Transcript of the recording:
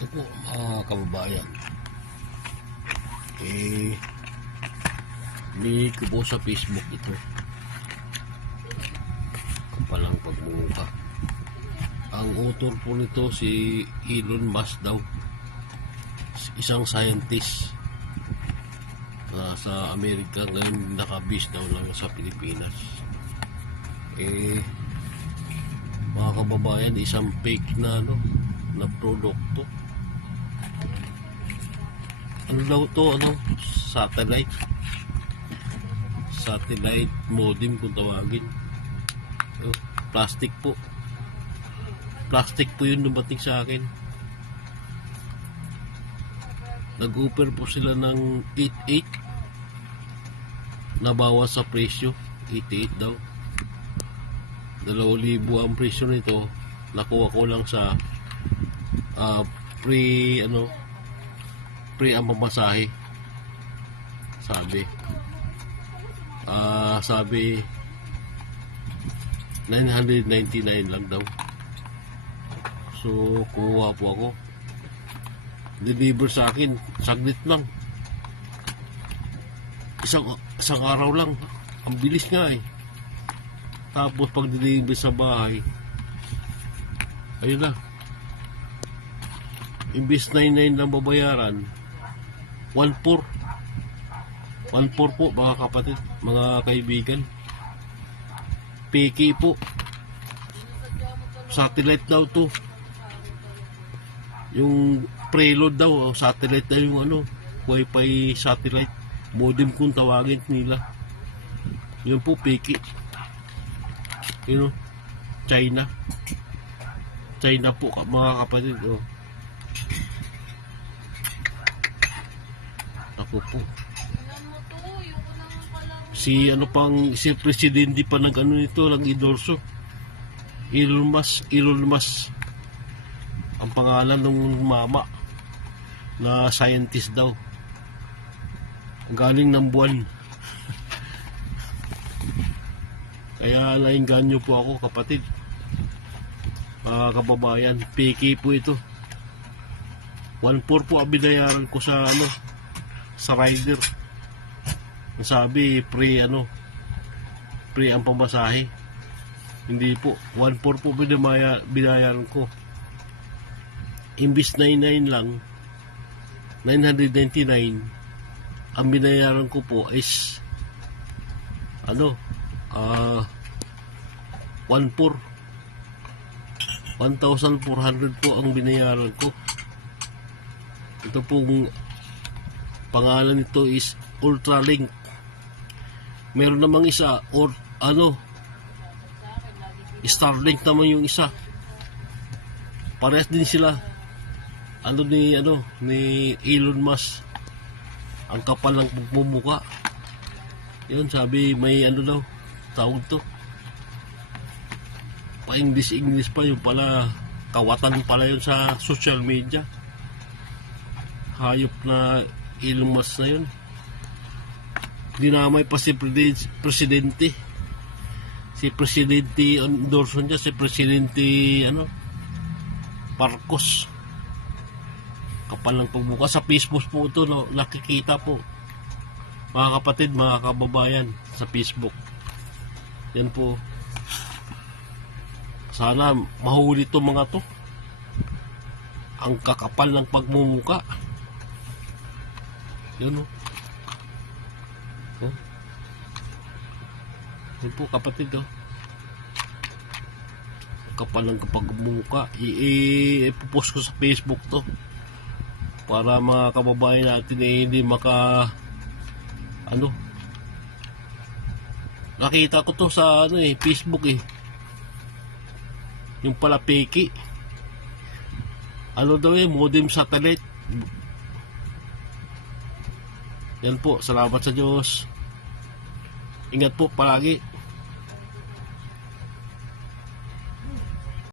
Ito po mga kababayan, ni ko po sa Facebook ito kapalang pagmumukha. Ang author po nito si Elon Musk daw, isang scientist sa Amerika, ngayon nakabis daw lang sa Pilipinas. Mga kababayan, isang fake na na produkto. Ano daw to, satellite modem kung tawagin. Plastic po yung dumating sa akin. Nag-offer po sila ng 88 na bawas sa presyo. 88 daw, 2,000 ang presyo nito. Nakuha ko lang sa free ang pamasahe. Sabi 999 lang daw. So kuha po ako, deliver sa akin saglit lang, isang araw lang. Ang bilis nga Tapos pag deliver sa bahay, ayun na, imbis 99 lang babayaran, 1,400 po mga kapatid, mga kaibigan. Peki po, satellite daw to, yung preload daw, satellite daw, yung wifi satellite modem kung tawagin nila. Yun po, peki. China po mga kapatid. Ako po, si presidente pa nito, nag-endorso. Elon Musk ang pangalan ng mama, na scientist daw, galing ng buwan. Kaya nainganyo po ako, kapatid, mga kababayan. Peki po ito. 1,400 po ang binayaran ko sa rider. Sabi free ang pamasahe. Hindi po, 1,400 po binayaran ko. Imbis 99 lang, 999, ang binayaran ko po is 1,400 po ang binayaran ko. Ito pong pangalan nito is Ultralink. Meron namang isa, or Starlink naman yung isa. Parehas din sila. Ni Elon Musk. Ang kapal ng pagmumuka. Yun, sabi may daw tawag to, pa English pa, yung pala kawatan pala yun sa social media. Hayop na Elon Musk na yun. Dinamay pa si presidente. Si presidente endorso niya, si presidente Marcos. Kapal ng pagbuka. Sa Facebook po ito, nakikita po, mga kapatid, mga kababayan, sa Facebook. Yan po. Sana mahuli to mga to. Ang kakapal ng pagmumuka. Yan yan po, kapatid. Kapal ng pagmumuka. Ipopost ko sa Facebook to, para mga kababayan natin hindi nakita ko to sa Facebook yung pala peki. Daw modem satellite. Yan po, salamat sa Diyos. Ingat po palagi.